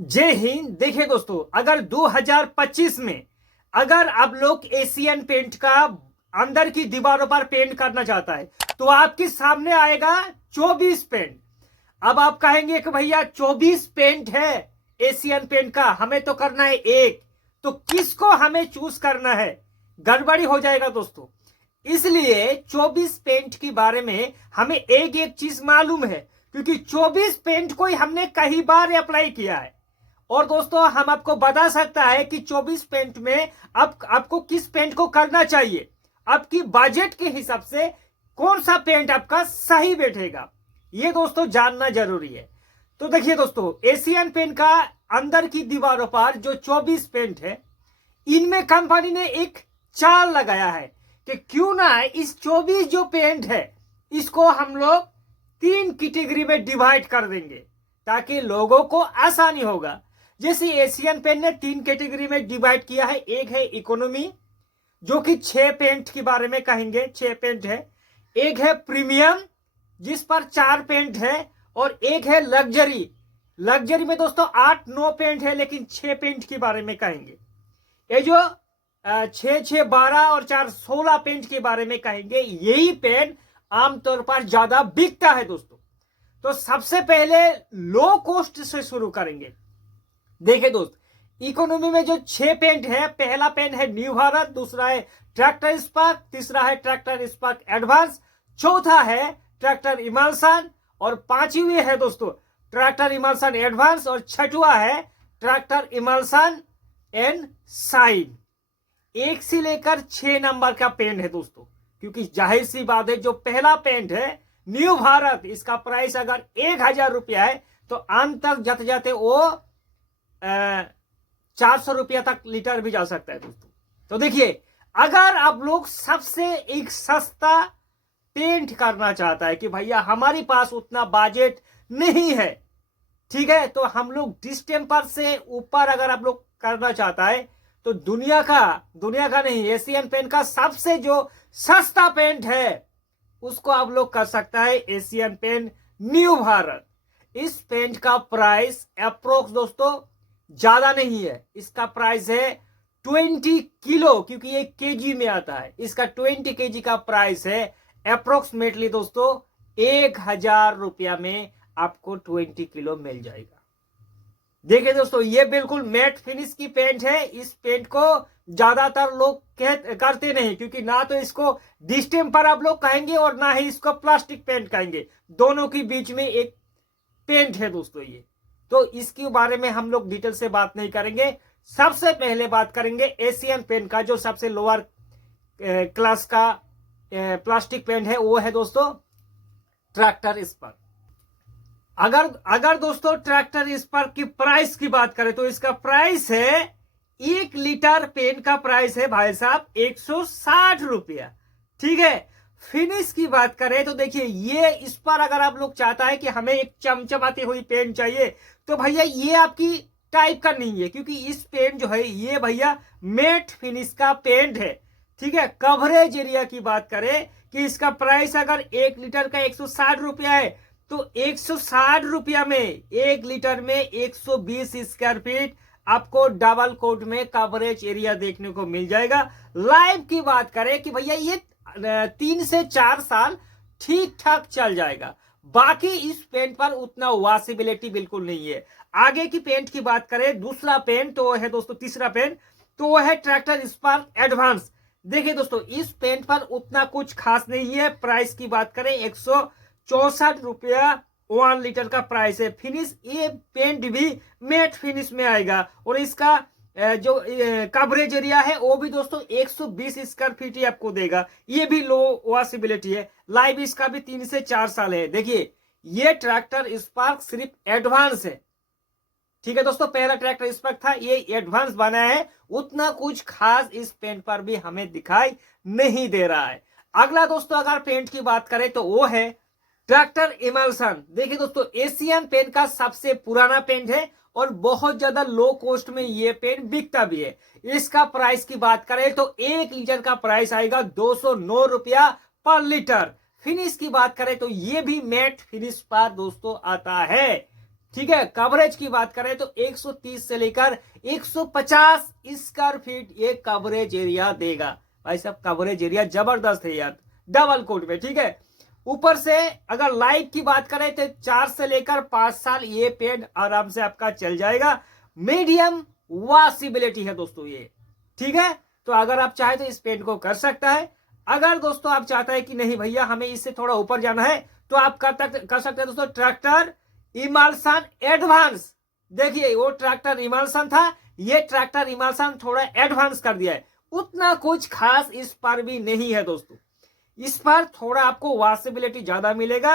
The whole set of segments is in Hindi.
जय हिंद। देखिए दोस्तों, अगर 2025 में अगर आप लोग एशियन पेंट का अंदर की दीवारों पर पेंट करना चाहता है तो आपके सामने आएगा 24 पेंट। अब आप कहेंगे कि भैया 24 पेंट है एशियन पेंट का, हमें तो करना है एक, तो किसको हमें चूज करना है? गड़बड़ी हो जाएगा दोस्तों। इसलिए 24 पेंट के बारे में हमें एक एक चीज मालूम है, क्योंकि 24 पेंट को ही हमने कई बार अप्लाई किया है। और दोस्तों, हम आपको बता सकता है कि 24 पेंट में आपको किस पेंट को करना चाहिए, आपकी बजट के हिसाब से कौन सा पेंट आपका सही बैठेगा, ये दोस्तों जानना जरूरी है। तो देखिए दोस्तों, एशियन पेंट का अंदर की दीवारों पर जो 24 पेंट है, इनमें कंपनी ने एक चाल लगाया है कि क्यों ना इस 24 जो पेंट है इसको हम लोग 3 कैटेगरी में डिवाइड कर देंगे ताकि लोगों को आसानी होगा। जैसे एशियन पेंट ने 3 कैटेगरी में डिवाइड किया है। एक है इकोनॉमी, जो कि 6 पेंट के बारे में कहेंगे, 6 पेंट है। एक है प्रीमियम, जिस पर 4 पेंट है। और एक है लग्जरी। लग्जरी में दोस्तों 8-9 पेंट है, लेकिन 6 पेंट के बारे में कहेंगे। ये जो 6-6-12 और 4-16 पेंट के बारे में कहेंगे, यही पेंट आमतौर पर ज्यादा बिकता है दोस्तों। तो सबसे पहले लो कॉस्ट से शुरू करेंगे। देखिए दोस्त, इकोनॉमी में जो 6 पेंट है, पहला पेंट है न्यू भारत, दूसरा है ट्रैक्टर स्पार्क, तीसरा है ट्रैक्टर स्पार्क एडवांस, चौथा है ट्रैक्टर इमल्सन, और पांचवी है दोस्तों ट्रैक्टर इमल्सन एडवांस, और छठवा है ट्रैक्टर इमल्सन एंड शाइन। 1 से लेकर 6 नंबर का पेंट है दोस्तों, क्योंकि जाहिर सी बात है जो पहला पेंट है न्यू भारत, इसका प्राइस अगर 1000 रुपया है तो अंत तक जाते जाते वो 400 रुपया तक लीटर भी जा सकता है दोस्तों। तो देखिए, अगर आप लोग सबसे एक सस्ता पेंट करना चाहता है कि भैया हमारे पास उतना बजट नहीं है, ठीक है, तो हम लोग डिस्टेम्पर से ऊपर अगर आप लोग करना चाहता है तो दुनिया का नहीं, एशियन पेंट का सबसे जो सस्ता पेंट है उसको आप लोग कर सकता है एशियन पेंट न्यू भारत। इस पेंट का प्राइस अप्रोक्स दोस्तों ज्यादा नहीं है, इसका प्राइस है 20 किलो, क्योंकि ये केजी में आता है। इसका 20 केजी का प्राइस है अप्रोक्सीमेटली दोस्तों 1000 रुपया में आपको 20 किलो मिल जाएगा। देखिए दोस्तों, ये बिल्कुल मैट फिनिश की पेंट है। इस पेंट को ज्यादातर लोग करते नहीं, क्योंकि ना तो इसको डिस्टेम्पर आप लोग कहेंगे और ना ही इसको प्लास्टिक पेंट कहेंगे। दोनों के बीच में एक पेंट है दोस्तों ये। तो इसके बारे में हम लोग डिटेल से बात नहीं करेंगे। सबसे पहले बात करेंगे एशियन पेंट का जो सबसे लोअर क्लास का प्लास्टिक पेंट है, वो है दोस्तों ट्रैक्टर स्पार्क। अगर दोस्तों ट्रैक्टर स्पार्क की प्राइस की बात करें तो इसका प्राइस है 1 लीटर पेंट का प्राइस है भाई साहब 160 रुपया, ठीक है। फिनिश की बात करें तो देखिए, ये इस पर अगर आप लोग चाहता है कि हमें एक चमचमाती हुई पेंट चाहिए तो भैया ये आपकी टाइप का नहीं है, क्योंकि इस पेंट जो है ये भैया मैट फिनिश का पेंट है, ठीक है। कवरेज एरिया की बात करें कि इसका प्राइस अगर 1 लीटर का 160 रुपया है तो 160 रुपया में 1 लीटर में 120 स्क्वायर फीट आपको डबल कोट में कवरेज एरिया देखने को मिल जाएगा। लाइफ की बात करें कि भैया ये 3 से 4 साल ठीक ठाक चल जाएगा। बाकी इस पेंट पर उतना वॉशेबिलिटी बिल्कुल नहीं है। आगे की पेंट की बात करें, दूसरा पेंट तो है दोस्तों, तीसरा पेंट तो वो है ट्रैक्टर स्पार्क एडवांस। देखिए दोस्तों, इस पेंट पर उतना कुछ खास नहीं है। प्राइस की बात करें 164 रुपया 1 लीटर का प्राइस है। फिनिश ये पेंट भी मैट फिनिश में आएगा, और इसका जो कवरेज एरिया है वो भी दोस्तों 120 स्क्वायर फीट ही आपको देगा। ये भी लो वॉशेबिलिटी है। लाइफ इसका भी 3 से 4 साल है। देखिए, ये ट्रैक्टर स्पार्क सिर्फ एडवांस है, ठीक है दोस्तों। पहला ट्रैक्टर स्पार्क था, ये एडवांस बना है। उतना कुछ खास इस पेंट पर भी हमें दिखाई नहीं दे रहा है। अगला दोस्तों अगर पेंट की बात करें तो वो है ट्रैक्टर इमल्सन। देखिए दोस्तों, एशियन पेंट का सबसे पुराना पेंट है और बहुत ज्यादा लो कॉस्ट में ये पेंट बिकता भी है। इसका प्राइस की बात करें तो 1 लीटर का प्राइस आएगा 209 रुपया पर लीटर। फिनिश की बात करें तो ये भी मैट फिनिश पर दोस्तों आता है। ठीक है। कवरेज की बात करें तो 130 से लेकर 150 स्क्वायर फीट ये कवरेज एरिया देगा। भाई साहब कवरेज एरिया जबरदस्त है यार, डबल कोट में। ठीक है। ऊपर से अगर लाइफ की बात करें तो 4 से लेकर 5 साल ये पेड़ आराम से आपका चल जाएगा। मीडियम वॉशिबिलिटी है दोस्तों ये। ठीक है। तो अगर आप चाहे तो इस पेड़ को कर सकता है। अगर दोस्तों आप चाहते हैं कि नहीं भैया हमें इससे थोड़ा ऊपर जाना है तो आप कर सकते हैं दोस्तों ट्रैक्टर इमल्सन एडवांस। देखिए वो ट्रैक्टर इमल्सन था, ये ट्रैक्टर इमल्सन थोड़ा एडवांस कर दिया है। उतना कुछ खास इस पर भी नहीं है दोस्तों। इस पर थोड़ा आपको वॉशिबिलिटी ज्यादा मिलेगा,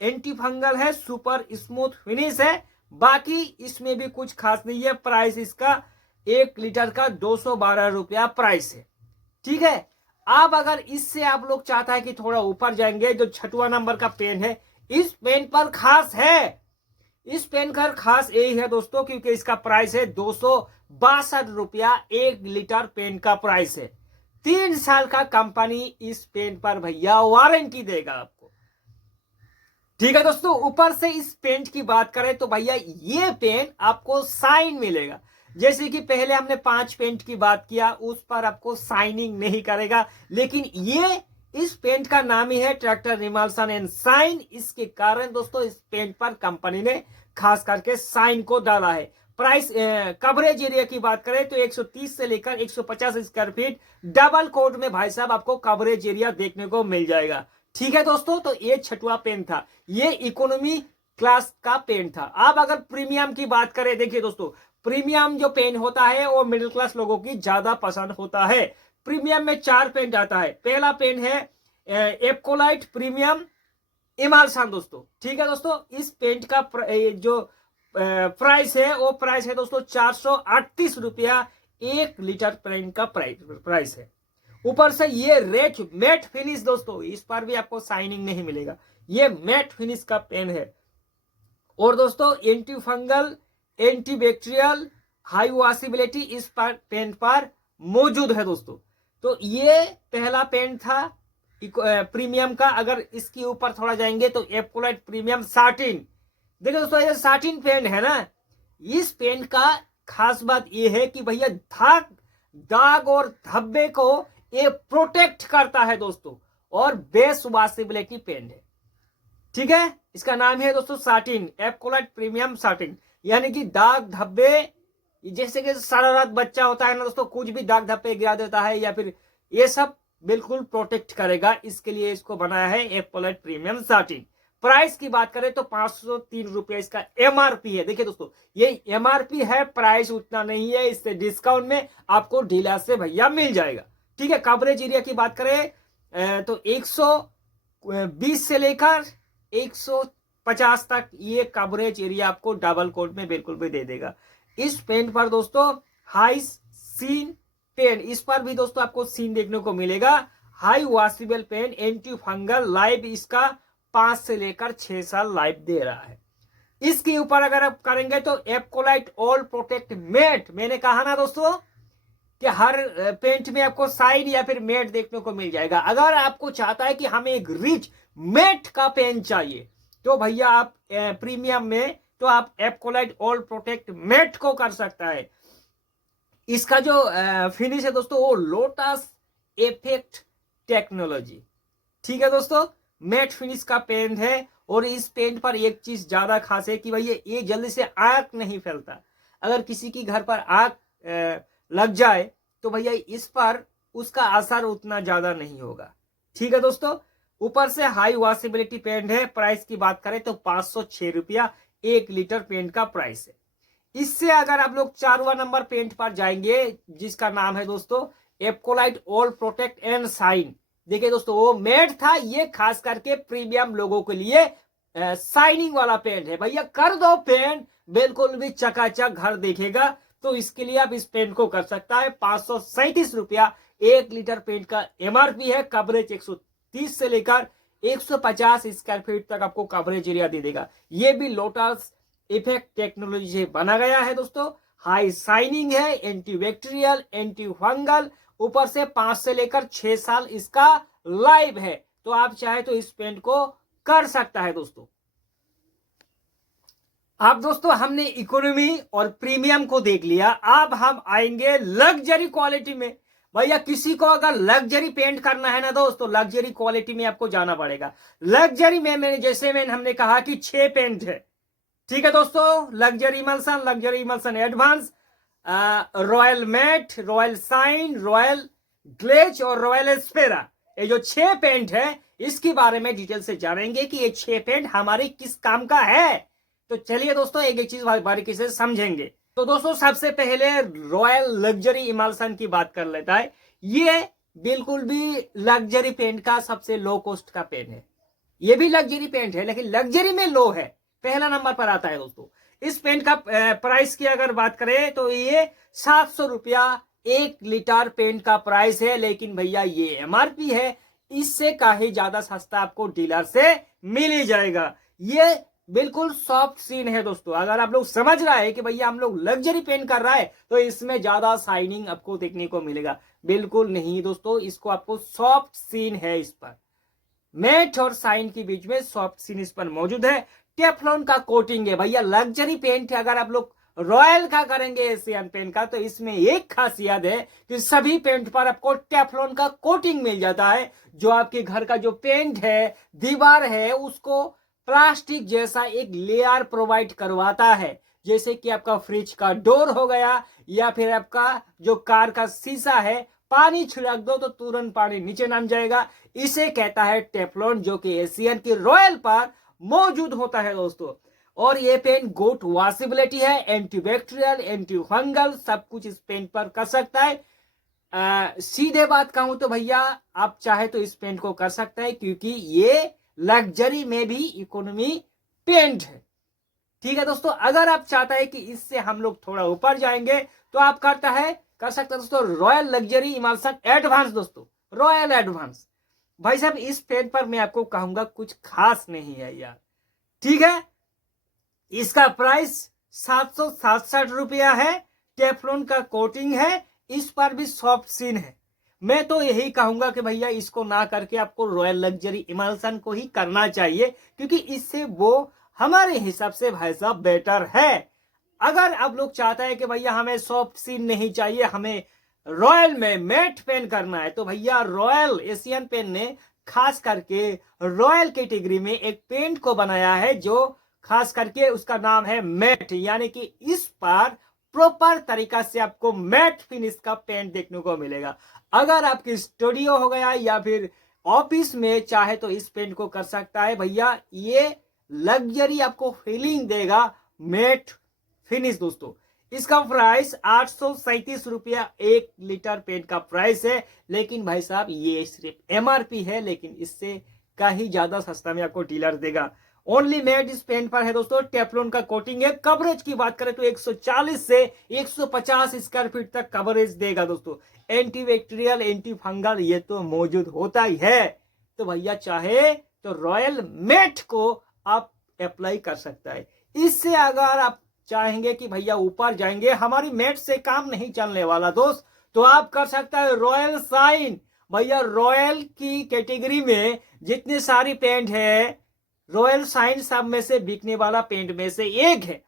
एंटी फंगल है, सुपर स्मूथ फिनिश है, बाकी इसमें भी कुछ खास नहीं है। प्राइस इसका 1 लीटर का 212 रुपया प्राइस है। ठीक है। अब अगर इससे आप लोग चाहता है कि थोड़ा ऊपर जाएंगे, जो 6वां नंबर का पेन है, इस पेन पर खास है, इस पेन का खास यही है दोस्तों क्योंकि इसका प्राइस है 262 रुपया 1 लीटर पेन का प्राइस है। 3 साल का कंपनी इस पेन पर भैया वारंटी देगा आपको। ठीक है दोस्तों। ऊपर से इस पेंट की बात करें तो भैया ये पेन आपको साइन मिलेगा। जैसे कि पहले हमने 5 पेंट की बात किया, उस पर आपको साइनिंग नहीं करेगा, लेकिन ये इस पेंट का नाम ही है ट्रैक्टर इमल्सन एंड साइन। इसके कारण दोस्तों इस पेंट पर कंपनी ने खास करके साइन को डाला है। प्राइस कवरेज एरिया की बात करें तो 130 से लेकर 150 स्क्वायर फीट डबल कोट में भाई साहब आपको कवरेज एरिया देखने को मिल जाएगा। ठीक है दोस्तों। तो ये 6वां पेन था, ये इकोनॉमी क्लास का पेन था। अब अगर प्रीमियम की बात करें, देखिए दोस्तों प्रीमियम जो पेन होता है वो मिडिल क्लास लोगों की ज्यादा पसंद होता है। प्रीमियम में 4 पेंट आता है। पहला पेन है एप्कोलाइट प्रीमियम इमल्सन दोस्तों। ठीक है दोस्तों। इस पेंट का जो प्राइस है वो प्राइस है दोस्तों 438 रुपया 1 लीटर पेन का प्राइस है। ऊपर से ये रेड मैट फिनिश दोस्तों, इस पर भी आपको साइनिंग नहीं मिलेगा, ये मैट फिनिश का पेन है। और दोस्तों anti fungal anti bacterial high washability इस पर पेन पर मौजूद है दोस्तों। तो ये पहला पेन था प्रीमियम का। अगर इसके ऊपर थोड़ा जाएंगे तो एप्कोलाइट प्रीमियम साटिन। देखिए दोस्तों ये साटिन पेन है ना, इस पेन का खास बात ये है कि भैया दाग और धब्बे को ये प्रोटेक्ट करता है दोस्तों, और बेस्ट वॉशिबिलिटी पेन है। ठीक है। इसका नाम है दोस्तों साटिन, एप्कोलाइट प्रीमियम साटिन। यानी कि दाग धब्बे, जैसे कि सारा रात बच्चा होता है ना दोस्तों, कुछ भी दाग धब्बे गिरा देता है या फिर ये सब बिल्कुल प्रोटेक्ट करेगा, इसके लिए इसको बनाया है एप्कोलाइट प्रीमियम साटिन। प्राइस की बात करें तो 503 रुपया इसका एमआरपी है। देखिए दोस्तों ये एमआरपी है, प्राइस उतना नहीं है, इससे डिस्काउंट में आपको ढीला से भैया मिल जाएगा। ठीक है। कवरेज एरिया की बात करें तो 120 से लेकर 150 तक ये कवरेज एरिया आपको डबल कोट में बिल्कुल भी दे देगा। इस पेन पर दोस्तों हाई सीन पेन, इस पर भी दोस्तों आपको सीन देखने को मिलेगा। High washable pen, anti fungal, life इसका 5 से लेकर 6 साल लाइफ दे रहा है। इसके ऊपर अगर आप करेंगे तो एप्कोलाइट ऑल प्रोटेक्ट मेट, मैंने कहा ना दोस्तों कि हर पेंट में आपको साइन या फिर मेट देखने को मिल जाएगा। अगर आपको चाहता है कि हमें एक रिच मेट का पेन चाहिए तो भैया आप प्रीमियम में तो आप एप्कोलाइट ऑल प्रोटेक्ट मेट को कर सकता है। इसका जो फिनिश है दोस्तों वो लोटस इफेक्ट टेक्नोलॉजी। ठीक है दोस्तों। मैट फिनिश का पेन है, और इस पेन पर एक चीज ज्यादा खास है कि भैया ये जल्दी से आग नहीं फैलता। अगर किसी की घर पर आग लग जाए तो भैया इस पर उसका असर उतना ज्यादा नहीं होगा। ठीक है दोस्तों। ऊपर से हाई वॉशिबिलिटी पेंट है। प्राइस की बात करें तो 506 रुपया 1 लीटर पेंट का प्राइस है। इससे अगर आप लोग 4वां नंबर पेंट पर जाएंगे जिसका नाम है दोस्तों Apcolite all protect and shine. देखिए दोस्तों वो मेड था, ये खास करके प्रीमियम लोगों के लिए साइनिंग वाला पेंट है। भैया कर दो पेंट, बिल्कुल भी चकाचक घर देखेगा। तो इसके लिए आप इस पेंट को कर सकता है। 537 रुपया 1 लीटर पेंट का एमआरपी है। कवरेज 130 से लेकर 150 स्क्वायर फीट तक आपको कवरेज एरिया दे देगा। ये भी लोटस इफेक्ट टेक्नोलॉजी से बना गया है दोस्तों। हाई साइनिंग है, एंटी बैक्टीरियल, एंटी फंगल, ऊपर से 5 से लेकर 6 साल इसका लाइफ है। तो आप चाहे तो इस पेंट को कर सकता है दोस्तों। आप दोस्तों हमने इकोनॉमी और प्रीमियम को देख लिया, अब हम आएंगे लग्जरी क्वालिटी में। भैया किसी को अगर लग्जरी पेंट करना है ना दोस्तों, लग्जरी क्वालिटी में आपको जाना पड़ेगा। लग्जरी में हमने कहा कि 6 पेंट है, ठीक है दोस्तों। Luxury emulsion advance, royal matt, royal shine, royal glaze और रॉयल एस्पेरा, ये जो 6 पेंट है इसके बारे में डिटेल से जानेंगे कि ये 6 पेंट हमारे किस काम का है। तो चलिए दोस्तों एक एक चीज बारीकी से समझेंगे। तो दोस्तों सबसे पहले रॉयल लग्जरी इमल्सन की बात कर लेता है। ये बिल्कुल भी लग्जरी पेंट का सबसे लो कॉस्ट का पेन है। ये भी लग्जरी पेंट है लेकिन लग्जरी में लो है, पहला नंबर पर आता है दोस्तों। इस पेंट का प्राइस की अगर बात करें तो ये 700 रुपया 1 लीटर पेंट का प्राइस है, लेकिन भैया ये एमआरपी है, इससे काफी ज्यादा सस्ता आपको डीलर से मिल ही जाएगा। ये बिल्कुल सॉफ्ट सीन है दोस्तों। अगर आप लोग समझ रहा है कि भैया हम लोग लग्जरी पेंट कर रहा है तो इसमें ज्यादा शाइनिंग आपको देखने को मिलेगा, बिल्कुल नहीं दोस्तों। इसको आपको सॉफ्ट सीन है, इस पर मैट और साइन के बीच में सॉफ्ट सीन इस पर मौजूद है। टेफ्लॉन का कोटिंग है भैया, लग्जरी पेंट है। अगर आप लोग रॉयल का करेंगे एशियन पेंट का तो इसमें एक खासियत है कि सभी पेंट पर आपको टेफ्लॉन का कोटिंग मिल जाता है, जो आपके घर का जो पेंट है, दीवार है, उसको प्लास्टिक जैसा एक लेयर प्रोवाइड करवाता है। जैसे कि आपका फ्रिज का डोर हो गया या फिर आपका जो कार का शीशा है, पानी छिड़क दो तो तुरंत पानी नीचे नाम जाएगा। इसे कहता है टेफ्लॉन, जो कि एशियन की रॉयल पर मौजूद होता है दोस्तों। और ये पेन गुड वॉशेबिलिटी है, एंटीबैक्टीरियल, एंटी फंगल, सब कुछ इस पेन पर कर सकता है। सीधे बात कहूं तो भैया आप चाहे तो इस पेंट को कर सकते हैं, क्योंकि ये लग्जरी में भी इकोनॉमी पेंट है, ठीक है दोस्तों। अगर आप चाहता है कि इससे हम लोग थोड़ा ऊपर जाएंगे तो आप कर सकते हैं दोस्तों रॉयल लग्जरी इमल्सन एडवांस। दोस्तों रॉयल एडवांस भाई साहब इस पेंट पर मैं आपको कहूंगा कुछ खास नहीं है यार, ठीक है। इसका प्राइस 767 रुपया है, टेफ्लॉन का कोटिंग है, इस पर भी सॉफ्ट सीन है। मैं तो यही कहूंगा कि भैया इसको ना करके आपको रॉयल लग्जरी इमल्सन को ही करना चाहिए, क्योंकि इससे वो हमारे हिसाब से भाई साहब बेटर है। अगर आप लोग चाहते हैं कि भैया हमें सॉफ्ट सीन नहीं चाहिए, हमें रॉयल में मैट पेन करना है, तो भैया रॉयल एशियन पेन ने खास करके रॉयल कैटेगरी में एक पेंट को बनाया है, जो खास करके उसका नाम है मैट, यानी कि इस पर प्रॉपर तरीका से आपको मैट फिनिश का पेंट देखने को मिलेगा। अगर आपकी स्टूडियो हो गया या फिर ऑफिस में चाहे तो इस पेंट को कर सकता है भैया, ये लग्जरी आपको फीलिंग देगा मैट फिनिश दोस्तों। इसका प्राइस 837 रुपया 1 लीटर पेंट का प्राइस है, लेकिन भाई साहब ये सिर्फ एमआरपी है, लेकिन इससे कहीं ज्यादा सस्ता में आपको डीलर देगा। ओनली मेड इस पेंट पर है दोस्तों, टेफ्लॉन का कोटिंग है। कवरेज की बात करें तो 140 से 150 स्क्वायर फीट तक कवरेज देगा दोस्तों। एंटीबैक्टीरियल, एंटी फंगल ये तो मौजूद होता ही है। तो भैया चाहे तो रॉयल मैट को आप अप्लाई कर सकता है। इससे अगर आप चाहेंगे कि भैया ऊपर जाएंगे, हमारी मैट से काम नहीं चलने वाला दोस्त, तो आप कर सकता है रॉयल साइन। भैया रॉयल की कैटेगरी में जितने सारी पेंट है, रॉयल साइन सब में से बिकने वाला पेंट में से एक है।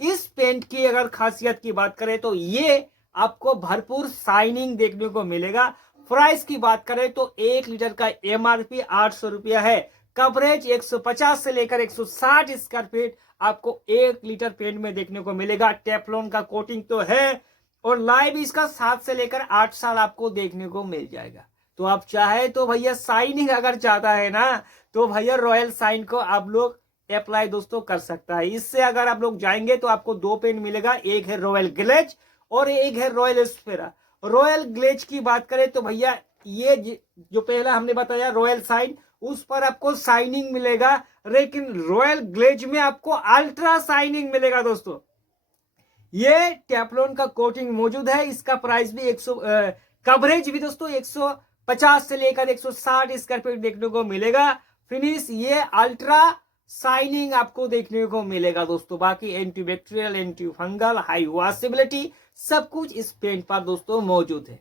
इस पेंट की अगर खासियत की बात करें तो ये आपको भरपूर शाइनिंग देखने को मिलेगा। प्राइस की बात करें तो 1 लीटर का एमआरपी 800 रुपया है। कवरेज 150 से लेकर 160 स्क्वायर फीट आपको 1 लीटर पेंट में देखने को मिलेगा। टेफ्लॉन का कोटिंग तो है और लाइव इसका 7 से लेकर 8 साल आपको देखने को मिल जाएगा। तो आप चाहे तो भैया शाइनिंग अगर चाहता है ना, तो भैया रॉयल साइन को आप लोग अप्लाई दोस्तों कर सकता है। इससे अगर आप लोग जाएंगे तो आपको 2 पेन मिलेगा, एक है रॉयल ग्लेज और एक है रॉयल एस्पेरा। रॉयल ग्लेज की बात करें तो भैया ये जो पहला हमने बताया रॉयल साइन, उस पर आपको शाइनिंग मिलेगा, लेकिन रॉयल ग्लेज में आपको अल्ट्रा शाइनिंग मिलेगा दोस्तों। ये टेफ्लॉन का कोटिंग मौजूद है। इसका प्राइस भी 100, कवरेज भी दोस्तों 150 से लेकर 160 स्क्वायर फीट देखने को मिलेगा। फिनिश ये अल्ट्रा शाइनिंग आपको देखने को मिलेगा दोस्तों। बाकी antibacterial, anti fungal, high washability सब कुछ इस पेंट पर दोस्तों मौजूद है।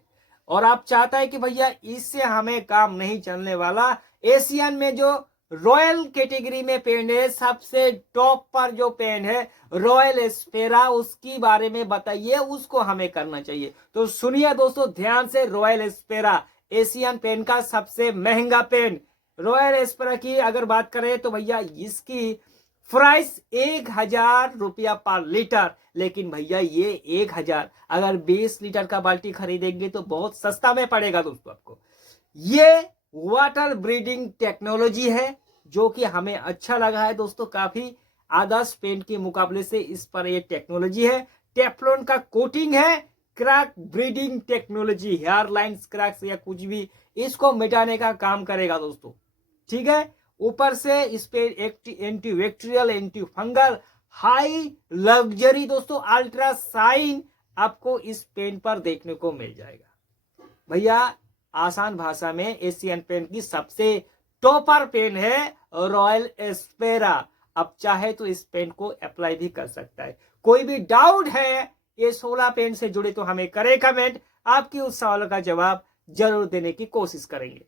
और आप चाहता है कि भैया इससे हमें काम नहीं चलने वाला, एशियन में जो रॉयल कैटेगरी में पेन है, सबसे टॉप पर जो पेन है रॉयल एस्पेरा, उसकी बारे में बताइए, उसको हमें करना चाहिए। तो सुनिए दोस्तों ध्यान से, रॉयल एस्पेरा एशियन पेन का सबसे महंगा पेन। रॉयल एस्पेरा की अगर बात करें तो भैया इसकी प्राइस 1000 रुपया पर लीटर, लेकिन भैया ये 1000 अगर 20 लीटर का बाल्टी खरीदेंगे तो बहुत सस्ता में पड़ेगा दोस्तों आपको। ये वाटर ब्रीडिंग टेक्नोलॉजी है जो कि हमें अच्छा लगा है दोस्तों, काफी आदर्श पेन के मुकाबले से इस पर ये टेक्नोलॉजी है। टेफ्लॉन का कोटिंग है, crack bridging technology, hair lines cracks या कुछ भी इसको मिटाने का काम करेगा दोस्तों, ठीक है। ऊपर से इस पे anti bacterial, anti fungal, high luxury दोस्तों अल्ट्रा साइन आपको इस पेन पर देखने को मिल जाएगा। भैया आसान भाषा में एशियन पेन की सबसे टॉपर पेन है रॉयल एस्पेरा। अब चाहे तो इस पेन को अप्लाई भी कर सकता है। कोई भी डाउट है ये 16 पेन से जुड़े तो हमें करें कमेंट, आपकी उस सवाल का जवाब जरूर देने की कोशिश करेंगे।